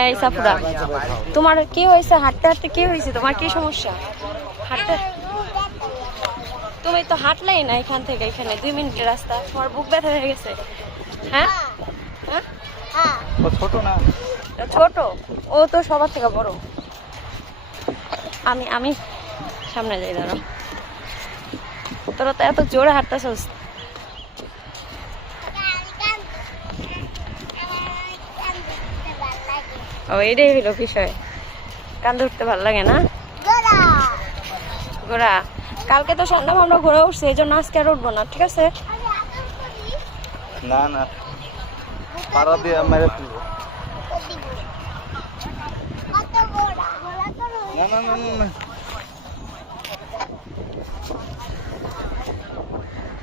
এই সাফুরা, তোমার কি হয়েছে? হাঁটতে হাঁটতে কি হয়েছে? তোমার কি সমস্যা? হাঁটতে তুমি তো হাঁটলেই না এখান থেকে এখানে 2 মিনিটের রাস্তা, তোমার বুক ব্যথা হয়ে গেছে। হ্যাঁ হ্যাঁ, ছোট না, ছোট ও তো সবার থেকে বড়। আমি সামনে যাই, দাঁড়াও। তোরা তো এত জোরে হাঁটতেছস। ও এটাই হইলো বিষয়, কান ধরতে ভালো লাগে না? ঘোড়া কালকে তো সন্ধ্যা আমরা ঘোরা উঠছি, এই জন্য আজকে আর উঠবো না, ঠিক আছে? না না, পাড়া দিয়ে মেরে ফেলবো। না না না না।